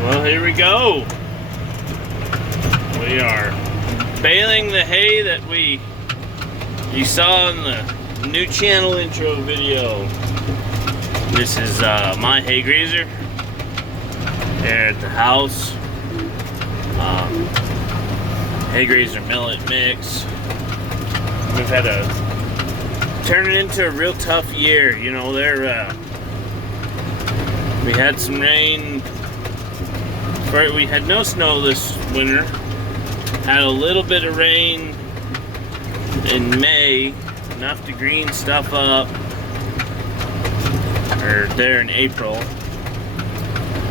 Well, here we go. We are baling the hay that you saw in the new channel intro video. This is my haygrazer here at the house. Haygrazer millet mix. We've had to turn it into a real tough year. You know, we had some rain. We had no snow this winter. Had a little bit of rain in May, enough to green stuff up, or there in April,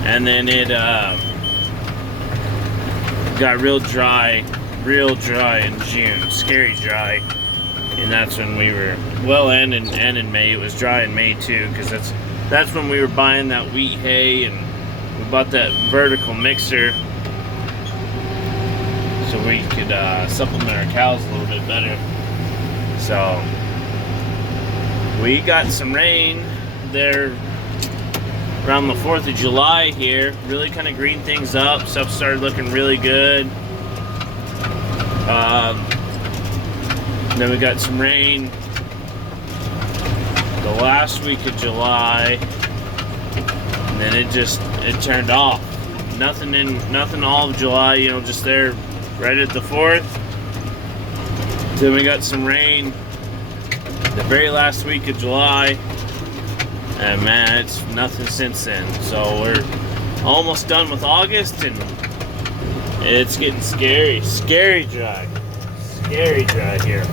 and then it got real dry in June, scary dry, and that's when we were, well, and in May. It was dry in May too, because that's when we were buying that wheat hay, and we bought that vertical mixer so we could supplement our cows a little bit better. So we got some rain there around the 4th of July here. Really kind of greened things up. Stuff started looking really good. Then we got some rain the last week of July, and then it turned off. Nothing all of July, you know, just there right at the 4th. Then we got some rain the very last week of July, and man, it's nothing since then. So we're almost done with August, and it's getting scary dry here.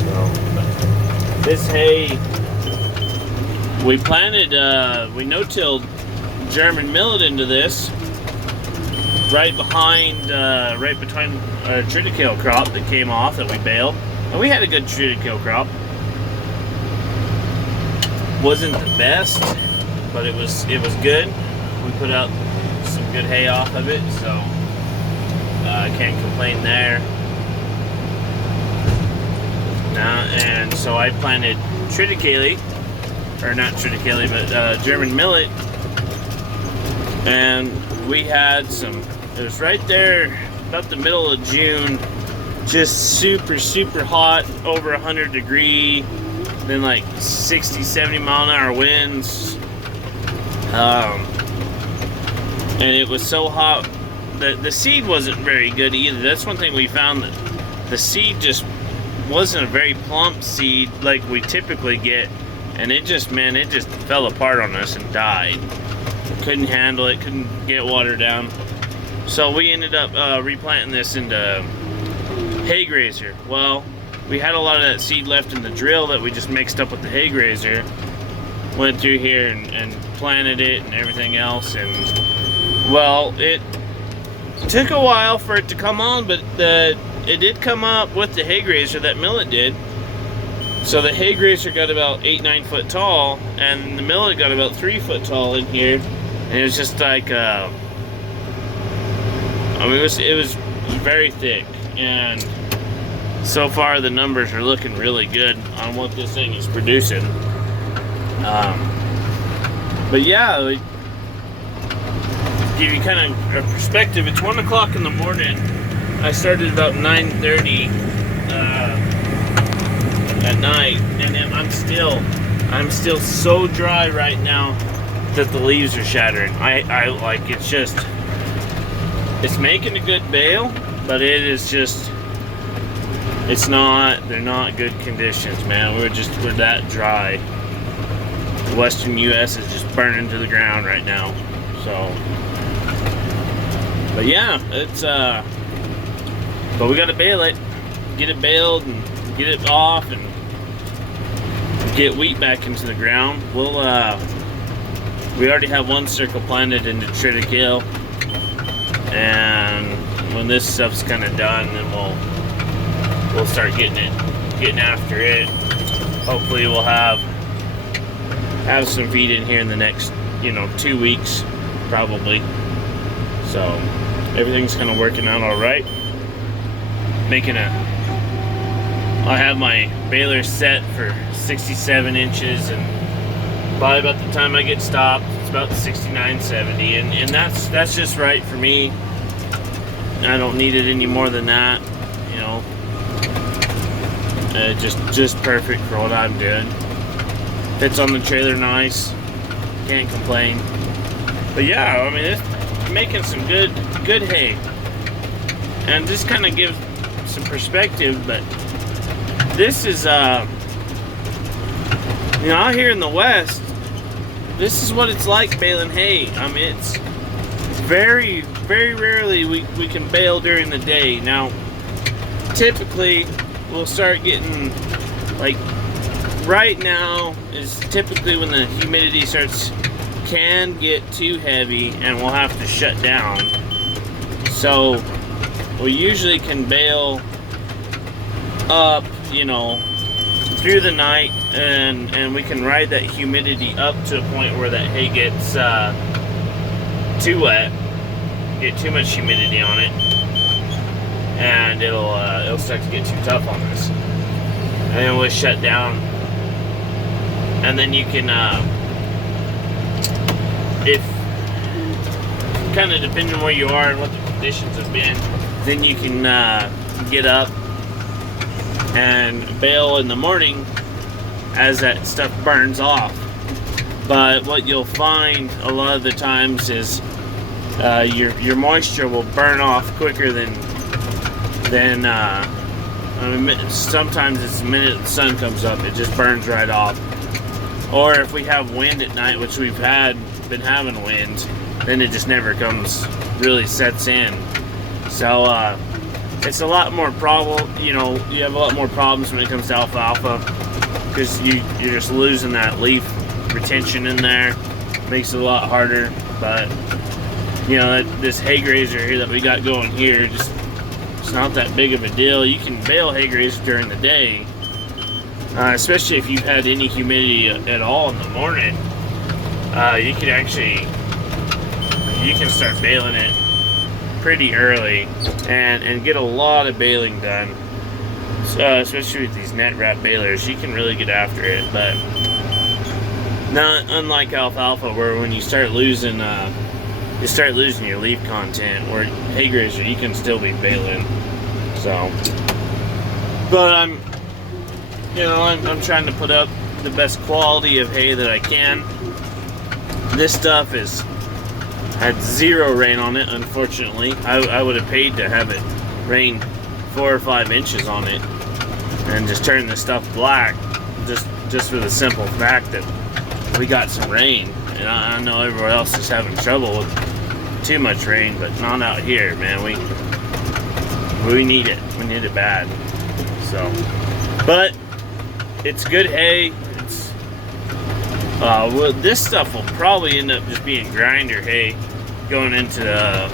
So this hay, we planted, we no-tilled German millet into this right between our triticale crop that came off that we baled, and we had a good triticale crop. Wasn't the best, but it was good. We put out some good hay off of it, so I can't complain there. And so I planted triticale, or not triticale, but German millet, and we had some. It was right there about the middle of June, just super hot, over 100 degree, then like 60, 70 mile an hour winds, and it was so hot that the seed wasn't very good either. That's one thing we found, that the seed just wasn't a very plump seed like we typically get, and it just fell apart on us and died. Couldn't handle it, couldn't get water down. So we ended up replanting this into haygrazer. Well, we had a lot of that seed left in the drill that we just mixed up with the haygrazer. Went through here and planted it and everything else, and well, it took a while for it to come on, but it did come up with the haygrazer, that millet did. So the haygrazer got about 8-9 foot tall, and the millet got about 3 foot tall in here, and it was just like I mean, it was very thick, and so far the numbers are looking really good on what this thing is producing. But yeah, like, give you kind of a perspective. It's 1 o'clock in the morning. I started about 9:30 at night, and I'm still so dry right now that the leaves are shattering. I like, it's making a good bale, but they're not good conditions, man. We're that dry. The western US is just burning to the ground right now. So, but yeah, but we gotta bale it, get it baled and get it off, and get wheat back into the ground. We already have one circle planted into triticale, and when this stuff's kind of done, then we'll start getting after it. Hopefully we'll have some feed in here in the next 2 weeks probably. So everything's kind of working out all right. I have my baler set for 67 inches, and by about the time I get stopped, it's about 69, 70, and that's just right for me. I don't need it any more than that, you know. Just perfect for what I'm doing. Fits on the trailer nice. Can't complain. But yeah, I mean, it's making some good hay, and this kind of gives some perspective. But this is, you know, out here in the West, this is what it's like baling hay. I mean, it's very, very rarely we can bale during the day. Now, typically, we'll start getting, like, right now is typically when the humidity can get too heavy and we'll have to shut down. So, we usually can bale up, you know, through the night, and we can ride that humidity up to a point where that hay gets too wet, get too much humidity on it, and it'll start to get too tough on us, and then we'll shut down. And then you can, if kind of depending on where you are and what the conditions have been, then you can get up and bale in the morning as that stuff burns off. But what you'll find a lot of the times is your moisture will burn off quicker than I mean, sometimes it's the minute the sun comes up, it just burns right off. Or if we have wind at night, which we've been having wind, then it just never really sets in. So it's a lot more you have a lot more problems when it comes to alfalfa, because you're just losing that leaf retention in there. Makes it a lot harder. But you know, this haygrazer here that we got going here, it's not that big of a deal. You can bale haygrazer during the day, especially if you've had any humidity at all in the morning. You can start baling it pretty early and get a lot of baling done. Especially with these net wrap balers, you can really get after it. But not unlike alfalfa, where when you start losing your leaf content, where haygrazer you can still be baling. So, but I'm trying to put up the best quality of hay that I can. This stuff had zero rain on it, unfortunately. I would have paid to have it rain 4 or 5 inches on it and just turn this stuff black, just for the simple fact that we got some rain. And I know everywhere else is having trouble with too much rain, but not out here, man. We need it. We need it bad. So, but it's good hay. Well, this stuff will probably end up just being grinder hay going into the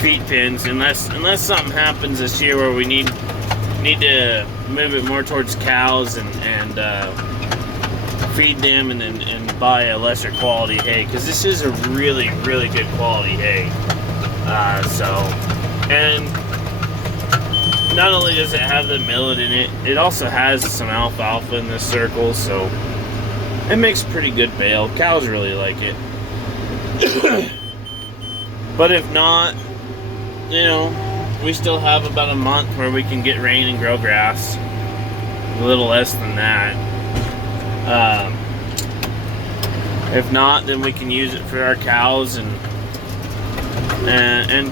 feed pins, unless something happens this year where we need to move it more towards cows and feed them and buy a lesser quality hay, because this is a really, really good quality hay. And not only does it have the millet in it, it also has some alfalfa in this circle, so it makes pretty good bale. Cows really like it. But if not, you know, we still have about a month where we can get rain and grow grass. A little less than that. If not, then we can use it for our cows and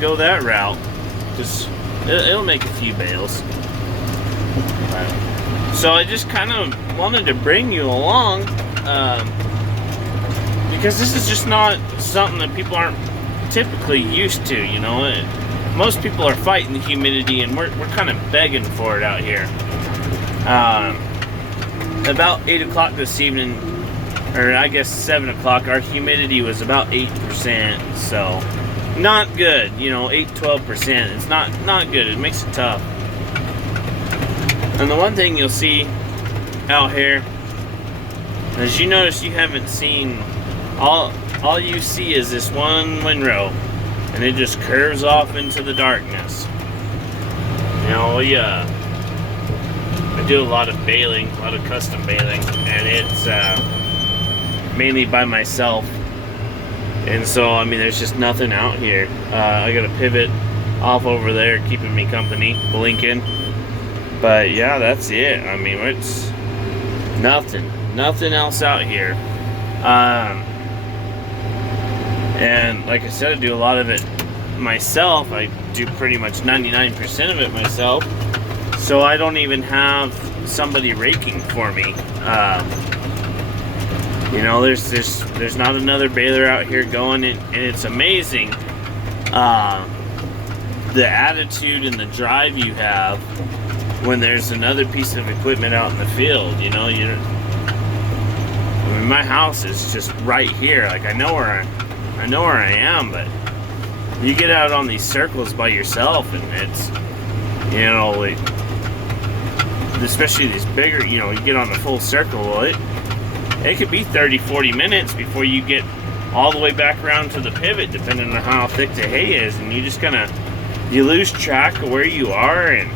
go that route, because it'll make a few bales. So I just kind of wanted to bring you along, because this is just not something that people aren't typically used to, you know. Most people are fighting the humidity, and we're kind of begging for it out here. About 8 o'clock this evening, or I guess 7 o'clock, our humidity was about 8%, so not good, you know. 8-12%, it's not good. It makes it tough. And the one thing you'll see out here, as you notice, you haven't seen, all you see is this one windrow, and it just curves off into the darkness. You know, I do a lot of baling, a lot of custom baling, and it's mainly by myself. And so, I mean, there's just nothing out here. I got a pivot off over there keeping me company, blinking. But yeah, that's it. I mean, it's nothing else out here. And like I said, I do a lot of it myself. I do pretty much 99% of it myself. So I don't even have somebody raking for me. You know, there's not another baler out here going, and it's amazing the attitude and the drive you have when there's another piece of equipment out in the field. You know, I mean, my house is just right here. Like, I know where I am, but you get out on these circles by yourself, and it's, you know, like, especially these bigger, you know, you get on the full circle, well, it could be 30-40 minutes before you get all the way back around to the pivot, depending on how thick the hay is, and you just kind of, you lose track of where you are, and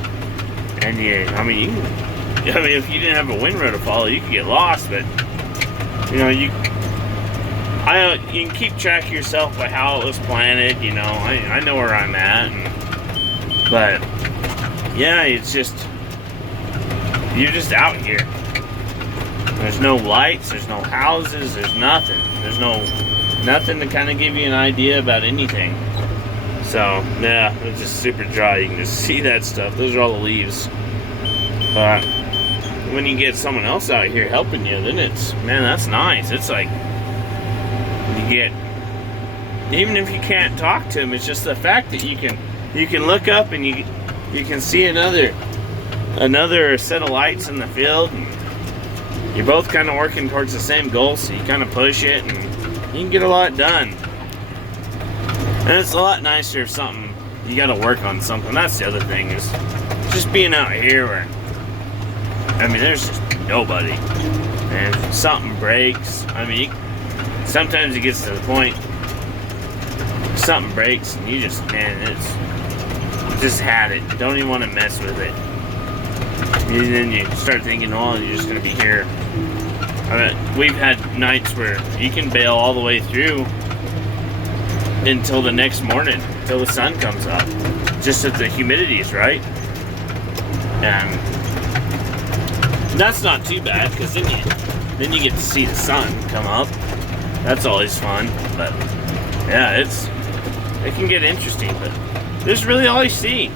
I mean, if you didn't have a windrow to follow, you could get lost. But you know, you can keep track of yourself by how it was planted. You know, I know where I'm at, but yeah, it's just, you're just out here. There's no lights, there's no houses, there's nothing. There's nothing to kind of give you an idea about anything. So, yeah, it's just super dry. You can just see that stuff. Those are all the leaves. But when you get someone else out here helping you, then it's, man, that's nice. It's like, you get, even if you can't talk to them, it's just the fact that you can look up and you can see another set of lights in the field, and you're both kind of working towards the same goal, so you kind of push it, and you can get a lot done. And it's a lot nicer if something, you got to work on something. That's the other thing, is just being out here where, I mean, there's just nobody. And if something breaks, I mean, sometimes it gets to the point, something breaks, and you just, man, you just had it. Don't even want to mess with it. And then you start thinking, oh, you're just going to be here. I mean, we've had nights where you can bail all the way through until the next morning, until the sun comes up, just if the humidity is right. And that's not too bad, because then you get to see the sun come up. That's always fun. But yeah, it can get interesting, but this is really all you see.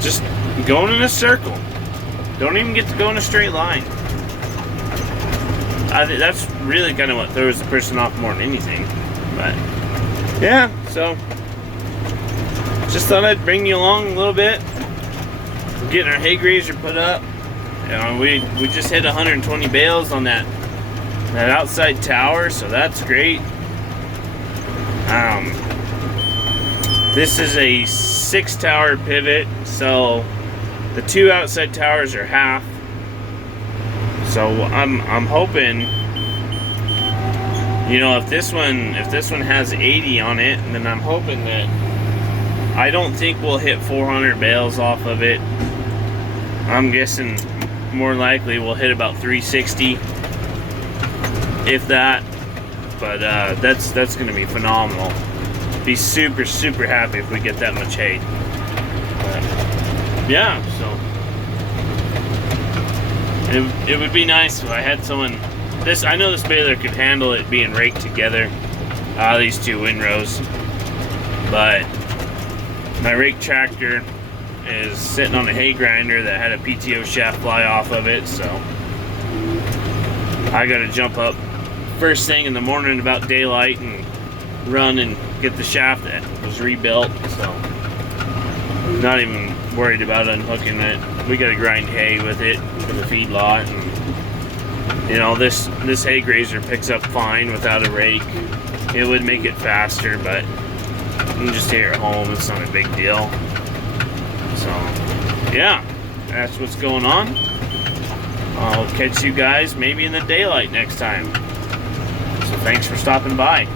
Just going in a circle. Don't even get to go in a straight line. I think that's really kind of what throws the person off more than anything. But yeah, so just thought I'd bring you along a little bit. We're getting our haygrazer put up. You know, we just hit 120 bales on that outside tower, so that's great. This is a 6-tower pivot, so the 2 outside towers are half. So I'm hoping, you know, if this one has 80 on it, then I'm hoping that, I don't think we'll hit 400 bales off of it. I'm guessing more likely we'll hit about 360, if that. But that's going to be phenomenal. Be super happy if we get that much hay. But yeah, so it would be nice if I had someone. I know this baler could handle it being raked together, these 2 windrows, but my rake tractor is sitting on a hay grinder that had a PTO shaft fly off of it, so I gotta jump up first thing in the morning about daylight and run and get the shaft that was rebuilt. So not even worried about unhooking it. We gotta grind hay with it for the feedlot, and you know, this haygrazer picks up fine without a rake. It would make it faster, but I'm just here at home, it's not a big deal. So yeah, that's what's going on. I'll catch you guys maybe in the daylight next time. So thanks for stopping by.